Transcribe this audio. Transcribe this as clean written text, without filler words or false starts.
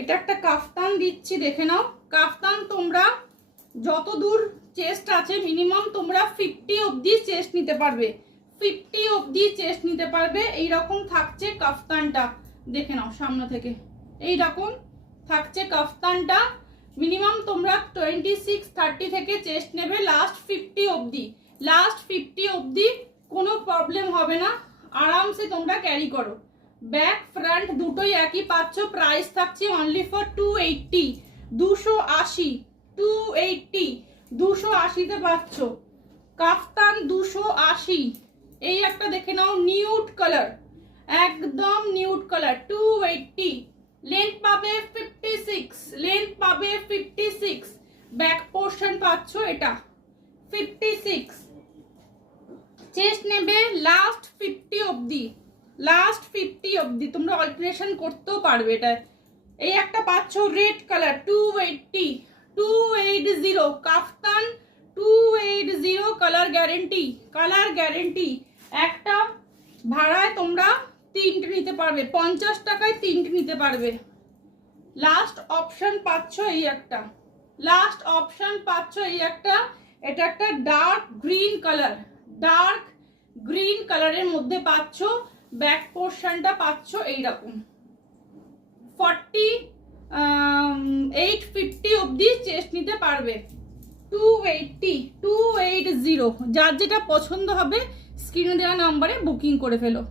এটা একটা কাফতান দিচ্ছি, দেখে নাও। কাফতান তোমরা যত দূর চেস্ট আছে মিনিমাম তোমরা 50 অবধি চেস্ট নিতে পারবে, 50 অবধি চেস্ট নিতে পারবে। এইরকম থাকছে কাফতানটা, দেখে নাও সামনে থেকে এইরকম থাকছে কাফতানটা। মিনিমাম তোমরা 26-30 থেকে চেস্ট নেবে লাস্ট 50 অবধি, লাস্ট 50 অবধি কোনো প্রবলেম হবে না, আরামসে তোমরা ক্যারি করো। ব্যাক ফ্রন্ট দুটোই একই পাচ্ছ। প্রাইস থাকছে অনলি ফর 280, 280, 280, 280-তে পাচ্ছ কাফতান 280। এই একটা দেখে নাও নিউড কালার, একদম নিউড কালার, 280। লেন্থ পাবে 56, লেন্থ পাবে 56, ব্যাক পোর্শন পাচ্ছ এটা 56। চেস্ট নেবে লাস্ট 50 অবধি, লাস্ট 50 অবধি তোমরা অল্টারেশন করতেও পারবে এটা। এই একটা পাচ্ছ রেড কালার 280, 280 কাফতান 280, কালার গ্যারেন্টি, কালার গ্যারেন্টি। একটা ভাড়ায় তোমরা 3টে নিতে পারবে, 50 টাকায় 3টে নিতে পারবে। লাস্ট অপশন পাচ্ছ এই একটা, লাস্ট অপশন পাচ্ছ এই একটা। এটা একটা dark green colour, dark green কালারের মধ্যে পাচ্ছ। ব্যাক পোর্শনটা পাচ্ছ এইরকম 48-50 অবধি চেস্ট নিতে পারবে। 280, যার যেটা পছন্দ হবে স্ক্রিনে দেওয়া নাম্বারে বুকিং করে ফেলো।